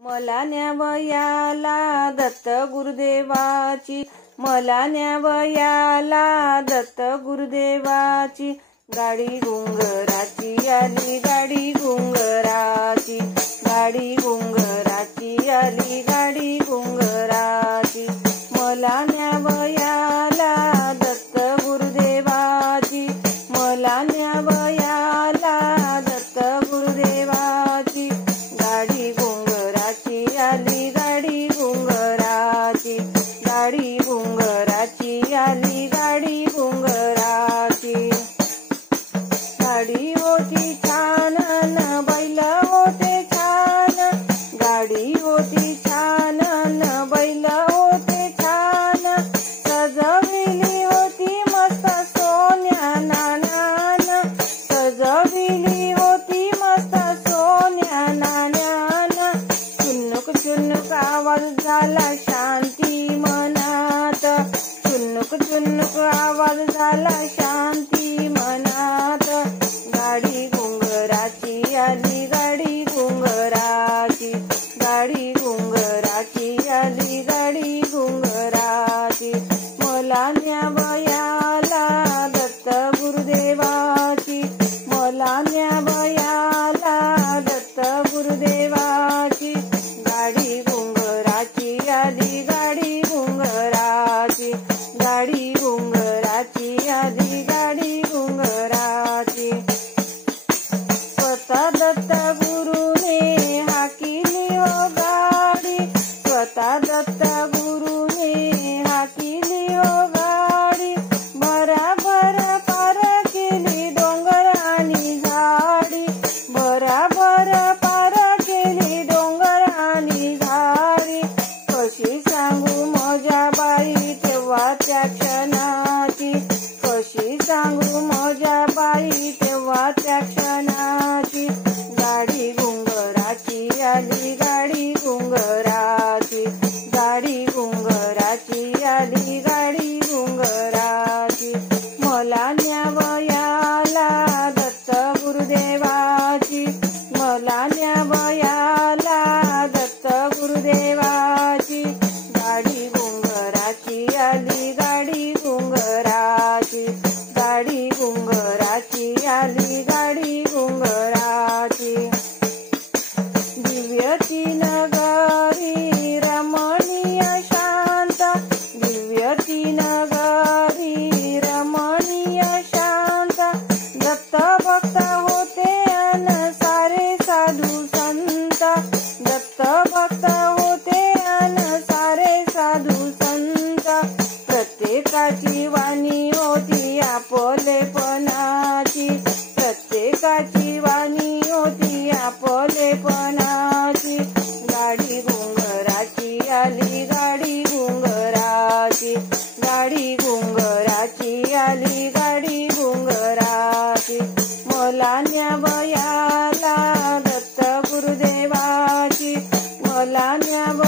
मला न्यावयाला दत्त गुरुदेवाची, मला न्यावयाला दत्त गुरुदेवाची, गाडी घुंगराची आली, गाडी घुंगराची, गाडी घुंगराची आली, गाडी घुंगराची, मला न्यावयाला दत्त गुरुदेवाची, मला न्यावयाला दत्त गुरुदेवाची, गाडी घुंगराची आली, गाडी घुंगराची, गाडी घुंगराची आली, गाडी घुंगराची, गाडी होती छान न बैल होते छान, गाडी होती छान न बैल होते छान, सजविली होती मस्त सोन्या नाण्यान, सजविली होती मस्त सोन्या नाण्यान, चुन्नुक चुन्नुक आवाज झाला शांती मनात, चुन्नुक चुन्नुक आवाज झाला शांती मनात, गाडी घुंगराची आली, गाडी घुंगराची, गाडी घुंगराची आली, गाडी घुंगराची, मला न्यावयाला दत्त गुरुदेवाची, मला न्यावयाला दत्त गुरुदेवाची, गाडी घुंगराची आली, गाडी घुंगराची, गाडी घुंगराची आली, गाडी घुंगराची, स्वतः दत्त गुरुने हाकिली हो गाडी, स्वतः दत्त गुरुने हाकिली हो गाडी, बराबर पार केली डोंगर आणि झाडी, बराबर पार केली डोंगर आणि झाडी, कशी सांगू माझ्या बाई तेव्हा त्या क्षणाची, कशी सांगू माझ्या बाई तेव्हा त्या क्षणाची, गाडी घुंगराची आली, गाडी घुंगराची, गाडी घुंगराची आली, गाडी घुंगराची, मला न्यावयाला दत्त गुरुदेवाची, मला न्यावयाला दत्त गुरुदेवाची, गाडी घुंगराची आली, गाडी घुंगराची, गाडी घुंगराची आली, गाडी घुंगराची, दिव्यती नगरी रमणीय शांत, दिव्यती नगरी रमणीय शांत, दत्त भक्त होते अन सारे साधू संत, दत्त भक्त होते अन सारे साधू संत, प्रत्येकाची वाणी होती आपोलेपणाची, प्रत्येकाची वाणी होती आपोलेपणाची, गाडी घुंगराची आली, गाडी घुंगराची, गाडी घुंगराची आली, गाडी घुंगराची, मला न्यावयाला दत्त गुरुदेवाची, मला न्यावयाला